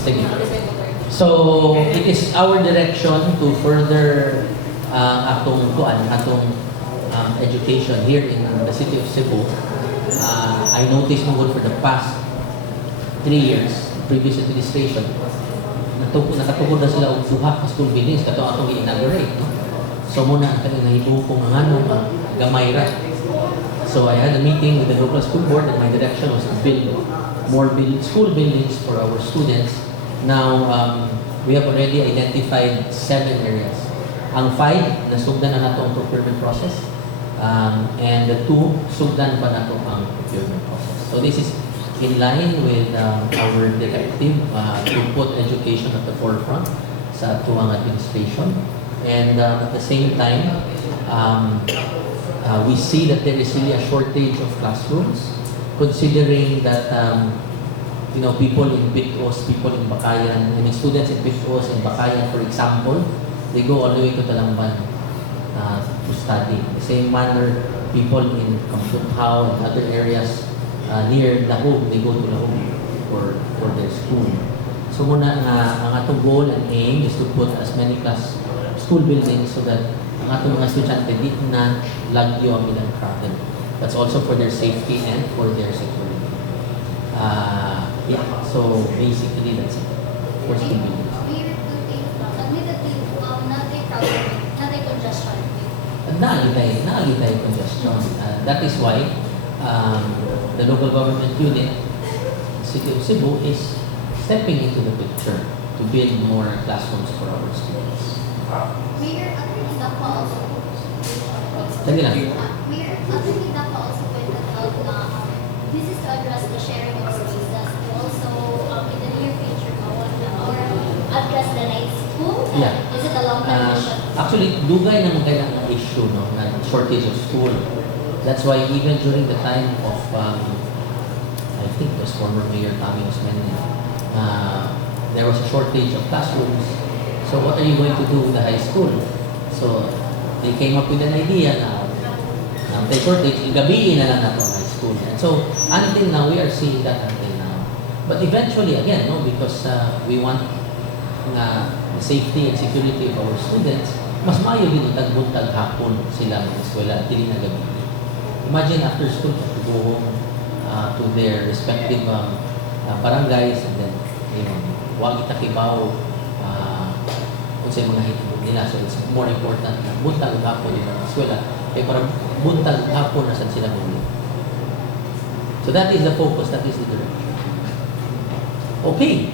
Sige. So, it is our direction to further atong education here in the city of Cebu. I noticed mo for the past 3 years, previous administration, nakatukod na sila og duha ka school buildings kato atong i-inaugurate, no? So muna ang kanang nahibo ko nga gamay ra. So I had a meeting with the local school board and my direction was to build more school buildings for our students. Now, we have already identified 7 areas. Ang 5, nasugdan na nato ang procurement process. And the 2, sugdan pa nato ang procurement process. So this is in line with our directive to put education at the forefront sa tuwang administration. And at the same time, we see that there is really a shortage of classrooms, considering that people in Picos, people in Bakayan, students in Picos and Bakayan, for example, they go all the way to Talamban to study. The same manner, people in Kampunhao and other areas near Lahog, they go to Lahog for their school. So muna ang atong goal and aim is to put as many school buildings so that ang atong mga estudyante di na lagyo ang ilang travel. That's also for their safety and for their security. So basically that's it for school buildings. Naagitay congestion. That is why the local government unit, City of Cebu, is stepping into the picture to build more classrooms for our students. Mayor, Attorney Dapo also Dali lang. Mayor, Attorney Dapo also pointed out na this is to address the sharing of spaces. Also, in the near future, or address the night school. Yeah. Is it a long-term mission? Actually, dugay naman kaya ng issue, no, na shortage of school. That's why even during the time of, I think it was former Mayor Tommy Osmendi, there was a shortage of classrooms. So what are you going to do with the high school? So they came up with an idea na may shortage, igabihin na lang nato ang high school. And so until now, we are seeing that until now. But eventually, again, no, because we want the safety and security of our students, mas maayo din tag-buntag hapon sila ng eskwela, dili na gabi. Imagine after school, to go home to their respective barangays, and then, wag itakibaw kung sa mga hitibog nila. So it's more important na buntag hapon din ang eskwela, kaya para buntag hapon na saan sila muli. So that is the focus, that is the direction. Okay,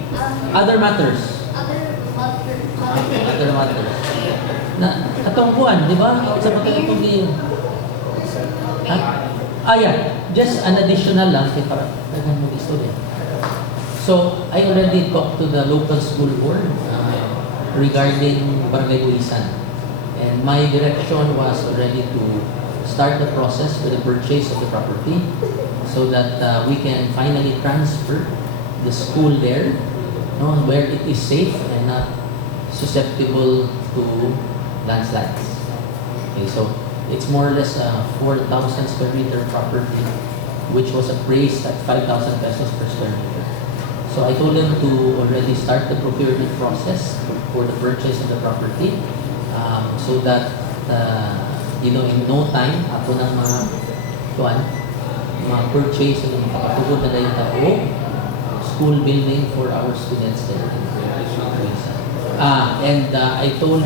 other matters. Other matters. Na katungkuan, di ba? Sa pagkakatong din. Yeah. Just an additional lang para daghan mo istorya. So, I already talked to the local school board regarding Barangay Bulisan. And my direction was already to start the process with the purchase of the property so that we can finally transfer the school there, no, where it is safe and not susceptible to landslides. Okay, so it's more or less a 4,000 square meter property, which was appraised at 5,000 pesos per square meter. So I told them to already start the procurement process for the purchase of the property, so that in no time, ako ng purchase and makapatugod na dahil tao school building for our students there. And I told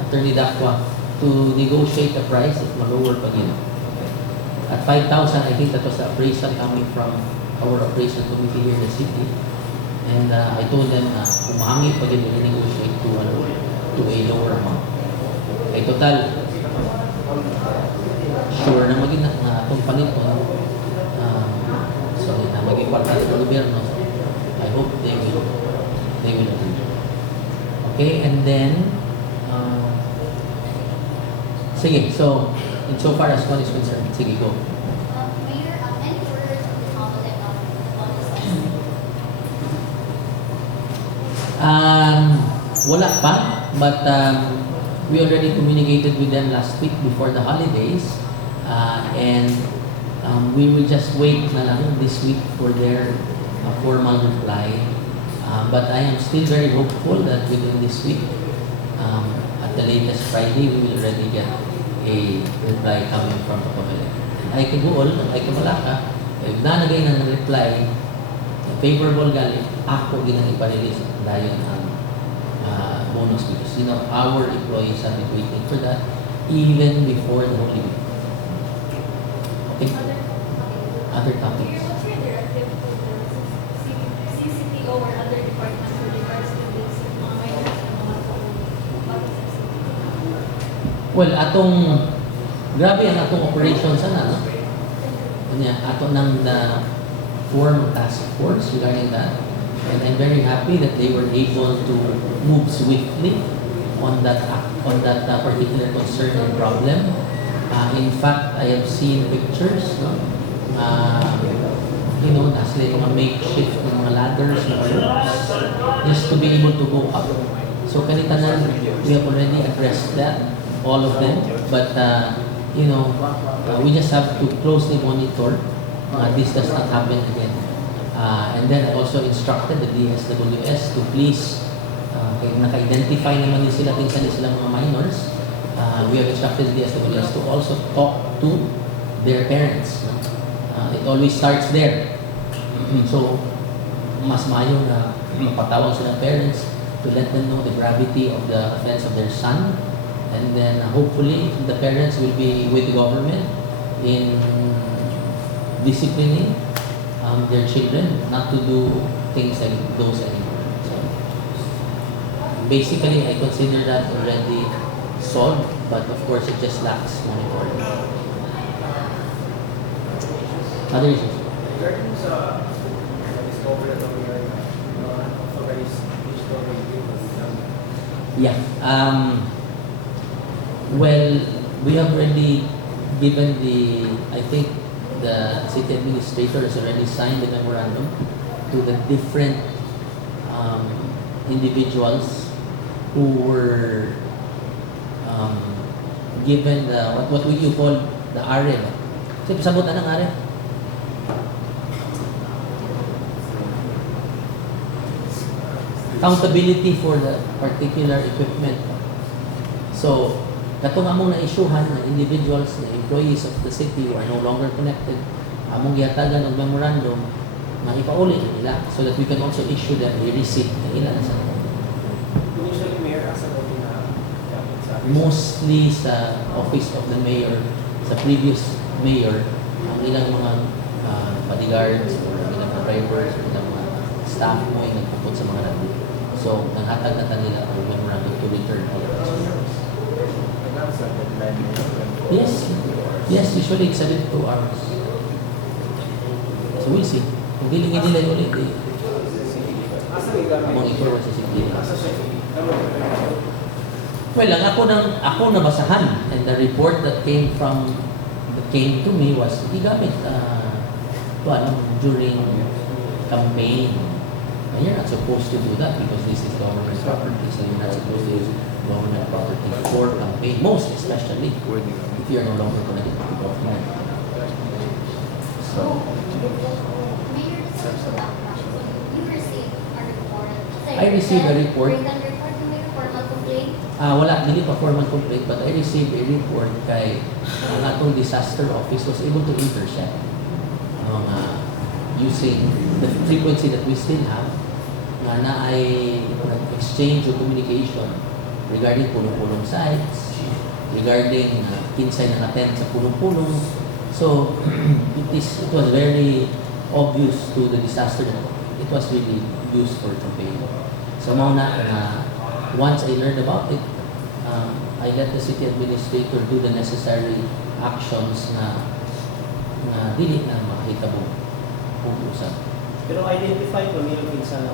Attorney Dacwa to negotiate the price at lower pa yun. At 5,000, I think that was the appraisal coming from our appraisal committee here in the city. And I told them na kung mahangit pa yun, negotiate to a lower amount. Ay total, sure na maging na itong paniton, na maging parte ng gobyerno. I hope they will agree. Okay, and then sige, so insofar as one is concerned, sige, go. Mayor, any words of the public on this issue? Wala pa, but we already communicated with them last week before the holidays, and we will just wait na lang this week for their a formal reply. But I am still very hopeful that within this week, at the latest Friday, we will already get a reply coming from the Comelec. Ay kiguol, ay kamalaka, if nanagay ng reply, favorable galing, ako ginang iparelease dahil ang bonus because our employees have been waiting for that even before the Holy Week. Okay? Other topics. What's your directive to the CCTO or other departments with regards to this mga minors na mga Well, atong grabe ang atong operation sana, no? Kanya, ato nang na form task force regarding that. And I'm very happy that they were able to move swiftly on that particular concern and problem. In fact, I have seen pictures, no? Nasa mga makeshift ng mga ladders, mga ropes, just to be able to go up. So kanitanan, we have already addressed that, all of them. But we just have to closely monitor this does not happen again. And then I also instructed the DSWS to please, naka-identify naman din sila silang mga minors. We have instructed the DSWS to also talk to their parents. It always starts there. So, mas mayo na mapatawag silang parents to let them know the gravity of the offense of their son. And then hopefully the parents will be with the government in disciplining their children not to do things like those anymore. So, basically, I consider that already solved, but of course it just lacks monitoring. Other issues? Regarding sa discovery na nangyari na authorized digital radio. Yeah. Well, we have already given I think the city administrator has already signed the memorandum to the different individuals who were given what would you call the ARE? Kasi pasabutan ng ARE? Accountability for the particular equipment. So, katong among na-issuehan ng individuals, na employees of the city who are no longer connected, among gihatagan ng memorandum na ipauli nila so that we can also issue them a receipt na ilan sa Initially, Mayor, asa ko na mostly sa office of the mayor, sa previous mayor, ang ilang mga bodyguards or ang ilang mga drivers or ilang mga staff mo ay nagpupot sa mga nabi. So, nanghatag na kanila ang memorandum to return all of those members. Yes, usually it's 72 hours. So we'll see. Kung diling-dilay ulit, among i-forward sa CCTV. Well, ang ako nabasahan, and the report that came to me was igamit during campaign. And you're not supposed to do that because this is government property, so you're not supposed to use government property for campaign, most especially if you're no longer connected to government. So, Mayor, just to back question. You received a report. I received a report. Written report, you may formal complaint. wala, dili pa formal complaint, but I received a report kay ang atong disaster office was able to intercept using the frequency that we still have na ay exchange of communication regarding punong-punong sites, regarding kinsay na attend sa punong-punong. So, it was very obvious to the disaster that it was really used for campaign. So, once I learned about it, I let the city administrator do the necessary actions na dili na makahitabo usap. Pero identified ko niyo minsan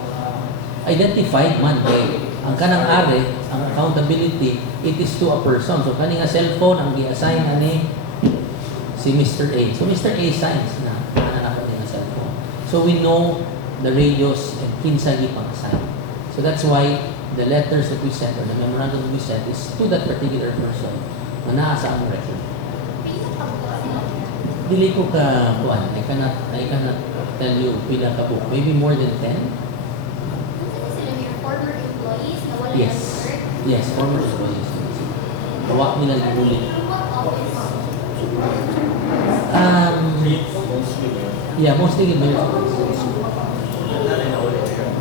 Identified man kay ang kanang are, ang accountability, it is to a person. So kani nga cellphone ang gi-assign ani si Mr. A. So Mr. A signs na nananakot niya ng cellphone. So we know the radios and kinsa gipang-assign. So that's why the letters that we sent or the memorandum that we sent is to that particular person na naa sa among record. Pinapagod sila. Dili ko ka kuan, I cannot tell you pila ka book. Maybe more than 10? Kasi sila may former employees na wala Yes. ng work. Yes, former employees. Hawak nila yung bully. What office? Yeah, mostly in Mayor's Nanay na ulit siya.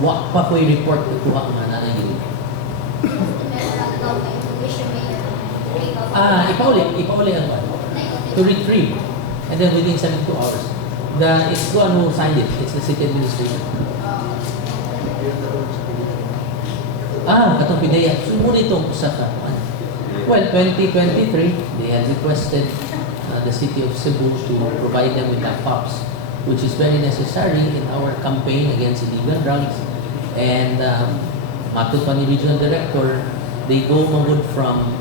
Wa pa ko report ko kuha nga nanay yun. Ipauli ang one. To retrieve. And then within 72 hours. It's the one who signed it. It's the city administration. Katong pidaya. Sumunod itong usa ka. Well, 2023, they had requested the city of Cebu to provide them with laptops, which is very necessary in our campaign against illegal drugs. And matod pa ni Regional Director, they go magud from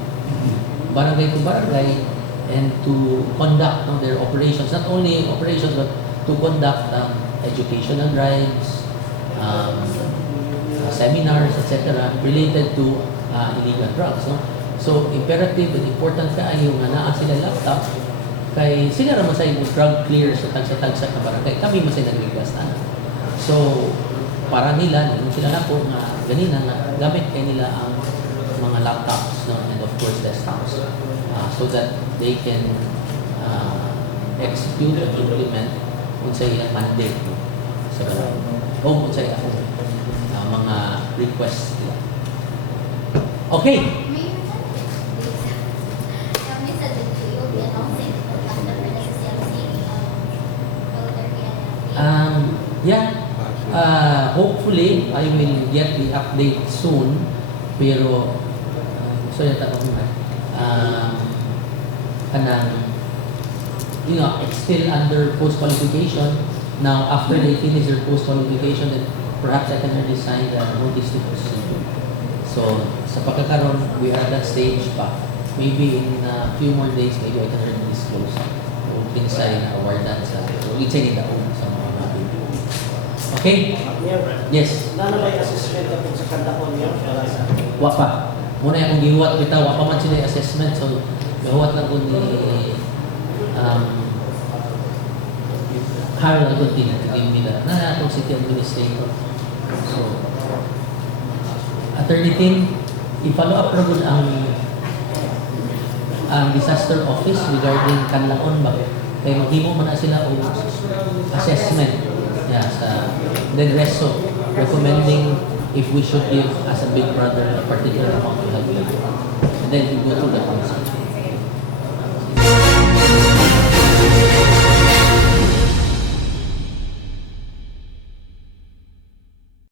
barangay to barangay and to conduct their operations, not only operations, but to conduct educational drives, seminars, etc. related to illegal drugs. No? So, imperative and important kaayo nga naa sila laptop kay sila ra masay drug clear sa tagsa-tagsa ka barangay. Kami masay nag-request na. So, para nila, yung sila na po nga ganina na gamit kay nila ang mga laptops, no? And of course desktops, so that they can execute and implement unsay ilang mandate, no? Sa barangay. O unsay mga requests nila. Okay. Hopefully, I will get the update soon. Pero, gusto niya tanong mo it's still under post-qualification. Now, after they finish their post-qualification, then perhaps I can already sign the notice to proceed. So, sa pagkakaroon, we are at that stage pa. Maybe in a few more days, maybe I can already disclose. We'll sign awardan sa, we'll sign in the own sa mga natin. Okay? Yes. Nana may assessment ka po sa kandakon niyo para sa Wa pa. Muna yung gihuwat kita, wa pa man sila yung assessment. So, gihuwat lang ko ni Harold Aguntin at Game Miller na atong city administrator. So, attorney team, i-follow up na po ang disaster office regarding Kanlaon ba? Kaya maghimo man na sila o assessment. Yeah, then reso recommending if we should give as a big brother a particular amount of help. And then we go to the council.